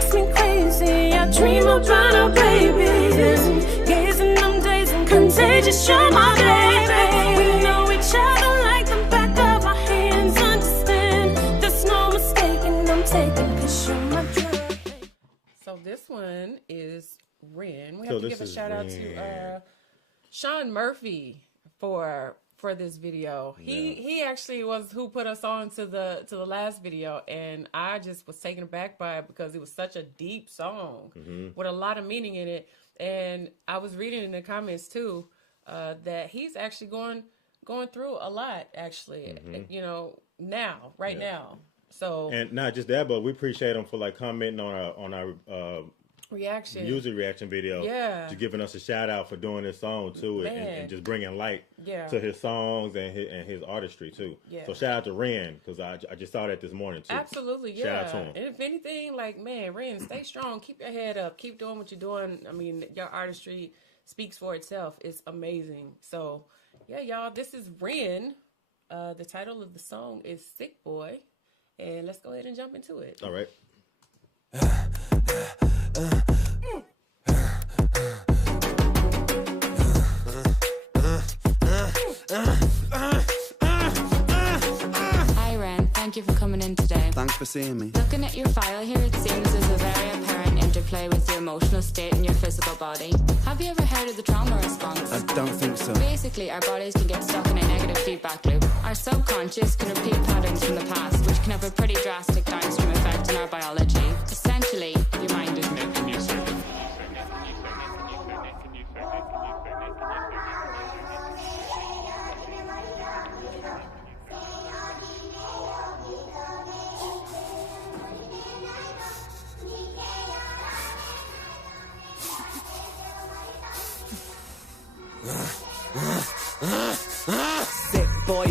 makes me crazy. I dream about our babies, gazing them days and contagious. You're my baby. We know each other like the back of our hands. Understand, there's no mistaking. I'm taking 'cause you're my drug. So this one is Ren. We have to give a shout out to Sean Murphy for this video. He actually was who put us on to the last video, and I just was taken aback by it because it was such a deep song with a lot of meaning in it. And I was reading in the comments too that he's actually going through a lot actually, you know, right now. So, and not just that, but we appreciate him for like commenting on our user reaction video, just giving us a shout out for doing this song too, and just bringing light to his songs and his artistry too. So shout out to Ren, because I just saw that this morning too. Absolutely, shout out to him. And if anything, like, man, Ren, stay strong, keep your head up, keep doing what you're doing. I mean, your artistry speaks for itself. It's amazing. So yeah, y'all, this is Ren. The title of the song is Sick Boy, and let's go ahead and jump into it. All right. Hi Ren, thank you for coming in today. Thanks for seeing me. Looking at your file here, it seems there's a very apparent interplay with your emotional state and your physical body. Have you ever heard of the trauma response? I don't think so. Basically, our bodies can get stuck in a negative feedback loop. Our subconscious can repeat patterns from the past, which can have a pretty drastic downstream effect on our biology. Essentially, your mind is making you sick.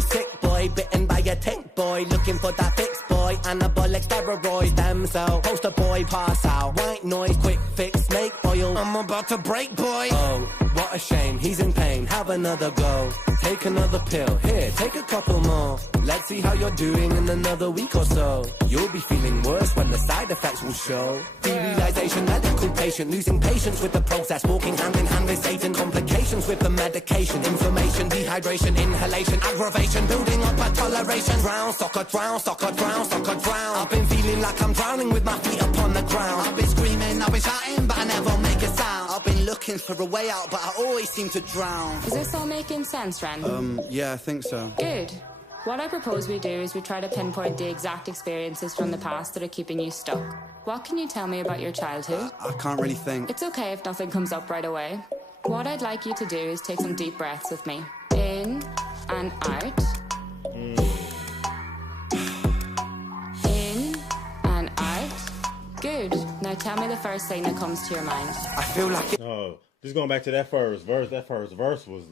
Sick boy, bitten by a tick boy, looking for that fix boy, anabolic steroids, damn cell, poster boy, pass out, white noise, quick fix, make oil, I'm about to break boy. Oh, what a shame, he's in pain, have another go, take another pill, here, take a couple more, let's see how you're doing in another week or so, you'll be feeling worse when the side effects will show, derealization, medical patient, losing patience with the process, walking hand in hand with Satan, complications with the medication, inflammation, dehydration, inhalation, aggravation, building up a toleration, drown, soccer, drown, soccer, drown, soccer, drown, I've been feeling like I'm drowning with my feet upon the ground, I've been screaming, I've been shouting, but I never make a sound, I've been looking for a way out, but I always seem to drown. Is this all making sense, Ren? Yeah, I think so. Good. What I propose we do is we try to pinpoint the exact experiences from the past that are keeping you stuck. What can you tell me about your childhood? I can't really think. It's okay if nothing comes up right away. What I'd like you to do is take some deep breaths with me. In and out. In and out. Good. Now tell me the first thing that comes to your mind. I feel like it. Oh, just going back to that first verse. That first verse was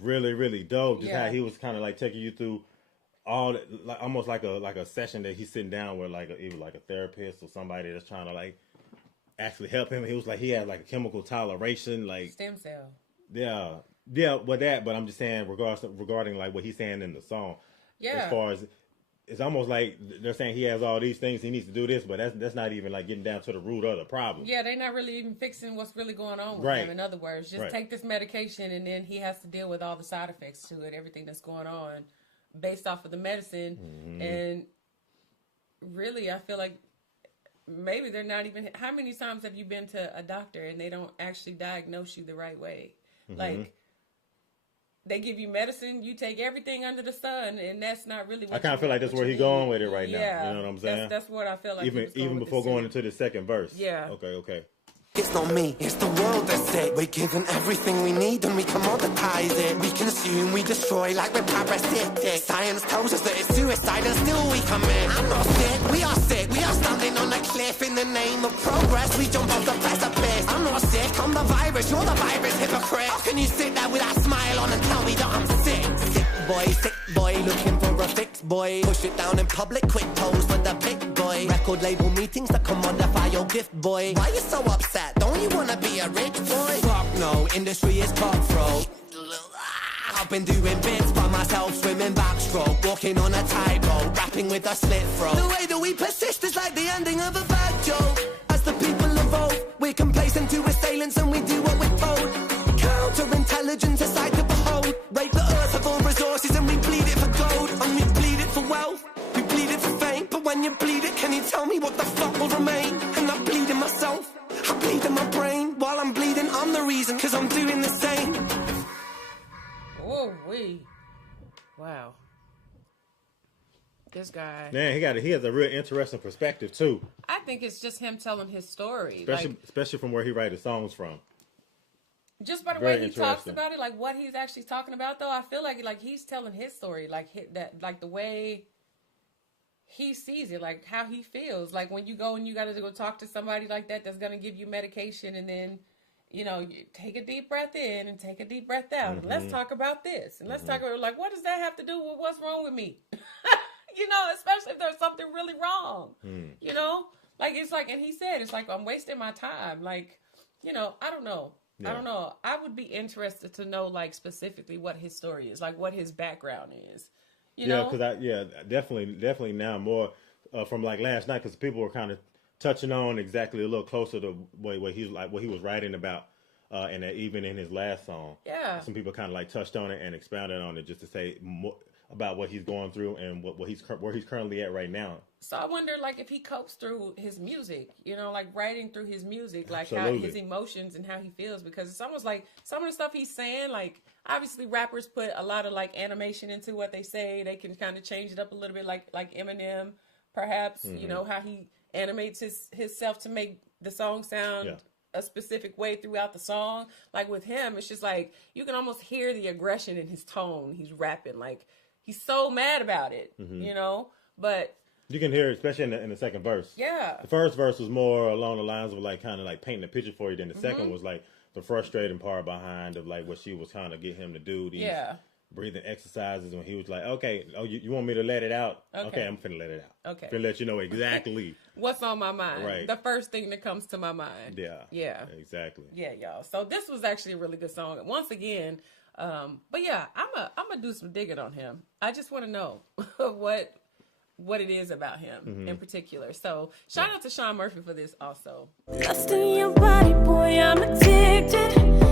really, really dope. Just how he was kind of like taking you through all that, like almost like a session that he's sitting down with either like a therapist or somebody that's trying to like actually help him. He was like, he had like a chemical toleration, like stem cell. Yeah, with that. But I'm just saying regarding like what he's saying in the song. Yeah. As far as it's almost like they're saying he has all these things, he needs to do this, but that's not even like getting down to the root of the problem. Yeah, they're not really even fixing what's really going on with him. In other words, just take this medication and then he has to deal with all the side effects to it, everything that's going on based off of the medicine. And really, I feel like maybe they're not even, how many times have you been to a doctor and they don't actually diagnose you the right way? Like, they give you medicine, you take everything under the sun, and that's not really what I kind of feel like that's where he's going with it right now. You know what I'm saying? That's what I feel like. Even before going into the second verse. Yeah. Okay. It's not me, it's the world that's sick. We're given everything we need and we commoditize it. We consume, we destroy like we're parasitic. Science tells us that it's suicide and still we commit. I'm not sick, we are sick. We are standing on a cliff in the name of progress. We jump off the precipice. I'm not sick, I'm the virus, you're the virus, hypocrite. How can you sit there with that smile on and tell me that I'm sick? Sick boy, looking for a fix boy. Push it down in public, quick pose for the pick boy. Record label meetings that commodify your gift boy. Why you so upset? Don't you wanna be a rich boy? Fuck no, industry is cutthroat. I've been doing bits by myself, swimming backstroke, walking on a tightrope, rapping with a slit throat. The way that we persist is like the ending of a bad joke. As the surveillance and we do what we're told. Counterintelligence, a sight to behold. Rape the earth of all resources and we bleed it for gold. And we bleed it for wealth, we bleed it for fame. But when you bleed it, can you tell me what the fuck will remain? And I bleed in myself, I bleed in my brain. While I'm bleeding, I'm the reason, cause I'm doing the same. Oh, wee. Wow. This guy. Man, he has a real interesting perspective too. I think it's just him telling his story. Especially from where he writes the songs from. Just by the way he talks about it, like what he's actually talking about though, I feel like he's telling his story, like the way he sees it, like how he feels. Like when you go and you gotta go talk to somebody like that's gonna give you medication and then you take a deep breath in and take a deep breath out. Mm-hmm. Let's talk about this. And let's talk about, like, what does that have to do with what's wrong with me? Especially if there's something really wrong. Like, it's like, and he said, it's like, I'm wasting my time. Like, I don't know. Yeah. I don't know. I would be interested to know, like, specifically what his story is, like, what his background is. Definitely now more from, like, last night, because people were kind of touching on exactly a little closer to what he was writing about, and that even in his last song, some people kind of like touched on it and expounded on it just to say more about what he's going through and where he's currently at right now. So I wonder, like, if he copes through his music, like writing through his music, like how his emotions and how he feels, because it's almost like some of the stuff he's saying, like obviously rappers put a lot of like animation into what they say. They can kind of change it up a little bit, like Eminem, perhaps. How he animates his self to make the song sound a specific way throughout the song. Like with him, it's just like you can almost hear the aggression in his tone. He's rapping like he's so mad about it, but you can hear it, especially in the second verse. Yeah, the first verse was more along the lines of like kind of like painting a picture for you. Then the second was like the frustrating part behind of like what she was trying to get him to do. These breathing exercises when he was like, okay, you want me to let it out? Okay, I'm finna let it out. Okay, finna let you know exactly what's on my mind. Right, the first thing that comes to my mind. Yeah, exactly. Yeah, y'all. So this was actually a really good song. Once again, but yeah, I'm gonna do some digging on him. I just want to know what it is about him in particular. So shout out to Sean Murphy for this also. Lost in your body, boy, I'm addicted.